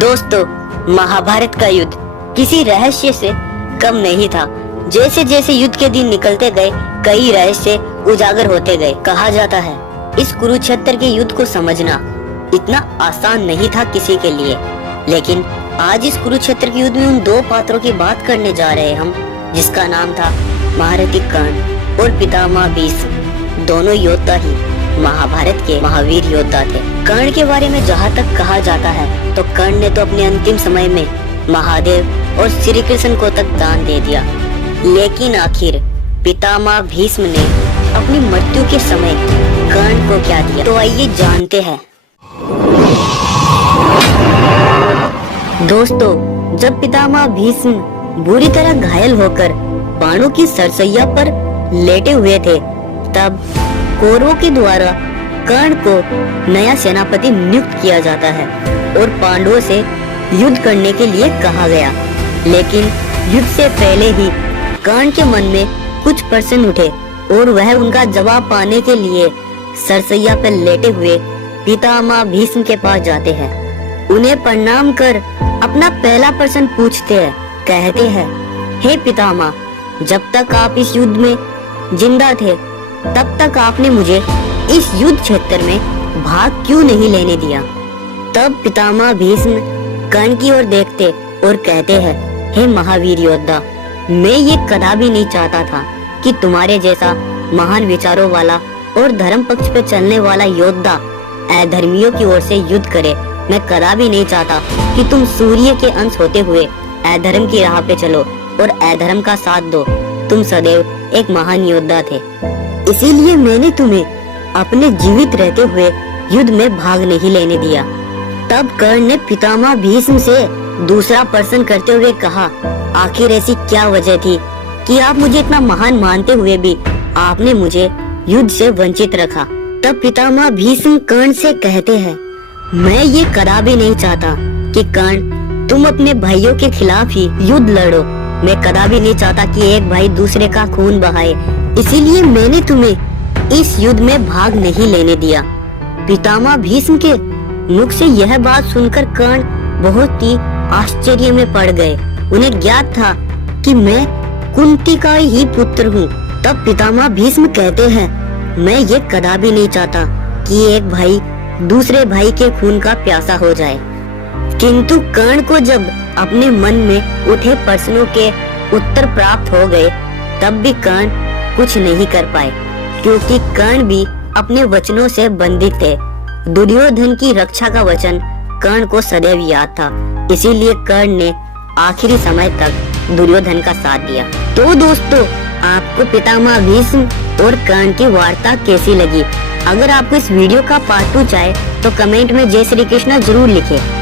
दोस्तों, महाभारत का युद्ध किसी रहस्य से कम नहीं था। जैसे जैसे युद्ध के दिन निकलते गए, कई रहस्य उजागर होते गए। कहा जाता है इस कुरुक्षेत्र के युद्ध को समझना इतना आसान नहीं था किसी के लिए। लेकिन आज इस कुरुक्षेत्र के युद्ध में उन दो पात्रों की बात करने जा रहे हैं हम, जिसका नाम था महारथी कर्ण और पितामह भीष्म। दोनों योद्धा ही महाभारत के महावीर योद्धा थे। कर्ण के बारे में जहाँ तक कहा जाता है तो कर्ण ने तो अपने अंतिम समय में महादेव और श्री कृष्ण को तक दान दे दिया। लेकिन आखिर पितामह भीष्म ने अपनी मृत्यु के समय कर्ण को क्या दिया, तो आइए जानते हैं। दोस्तों, जब पितामह भीष्म बुरी तरह घायल होकर बाणों की सरसैया पर लेटे हुए थे, तब कौरवों के द्वारा कर्ण को नया सेनापति नियुक्त किया जाता है और पांडवों से युद्ध करने के लिए कहा गया। लेकिन युद्ध से पहले ही कर्ण के मन में कुछ प्रश्न उठे और वह उनका जवाब पाने के लिए सरसैया पर लेटे हुए पितामह भीष्म के पास जाते हैं। उन्हें प्रणाम कर अपना पहला प्रश्न पूछते हैं। कहते हैं, हे पितामह, जब तक आप इस युद्ध में जिंदा थे तब तक आपने मुझे इस युद्ध क्षेत्र में भाग क्यों नहीं लेने दिया। तब पितामह भीष्म कर्ण की ओर देखते और कहते हैं, हे महावीर योद्धा, मैं ये कदा भी नहीं चाहता था कि तुम्हारे जैसा महान विचारों वाला और धर्म पक्ष पे चलने वाला योद्धा अधर्मियों की ओर से युद्ध करे। मैं कदा भी नहीं चाहता कि तुम सूर्य के अंश होते हुए अधर्म की राह पे चलो और अधर्म का साथ दो। तुम सदैव एक महान योद्धा थे, इसीलिए मैंने तुम्हें अपने जीवित रहते हुए युद्ध में भाग नहीं लेने दिया। तब कर्ण ने पितामह भीष्म से दूसरा प्रश्न करते हुए कहा, आखिर ऐसी क्या वजह थी कि आप मुझे इतना महान मानते हुए भी आपने मुझे युद्ध से वंचित रखा। तब पितामह भीष्म कर्ण से कहते हैं, मैं ये कदा भी नहीं चाहता कि कर्ण तुम अपने भाइयों के खिलाफ ही युद्ध लड़ो। मैं कदा भी नहीं चाहता कि एक भाई दूसरे का खून बहाए, इसीलिए मैंने तुम्हें इस युद्ध में भाग नहीं लेने दिया। पितामह भीष्म के मुख से यह बात सुनकर कर्ण बहुत ही आश्चर्य में पड़ गए। उन्हें ज्ञात था कि मैं कुंती का ही पुत्र हूँ। तब पितामह भीष्म कहते हैं, मैं ये कदा भी नहीं चाहता कि एक भाई दूसरे भाई के खून का प्यासा हो जाए। किंतु कर्ण को जब अपने मन में उठे प्रश्नों के उत्तर प्राप्त हो गए, तब भी कर्ण कुछ नहीं कर पाए, क्योंकि कर्ण भी अपने वचनों से बंधित थे। दुर्योधन की रक्षा का वचन कर्ण को सदैव याद था, इसीलिए कर्ण ने आखिरी समय तक दुर्योधन का साथ दिया। तो दोस्तों, आपको पितामह भीष्म और कर्ण की वार्ता कैसी लगी? अगर आपको इस वीडियो का पार्ट 2 चाहे तो कमेंट में जय श्री कृष्ण जरूर लिखें।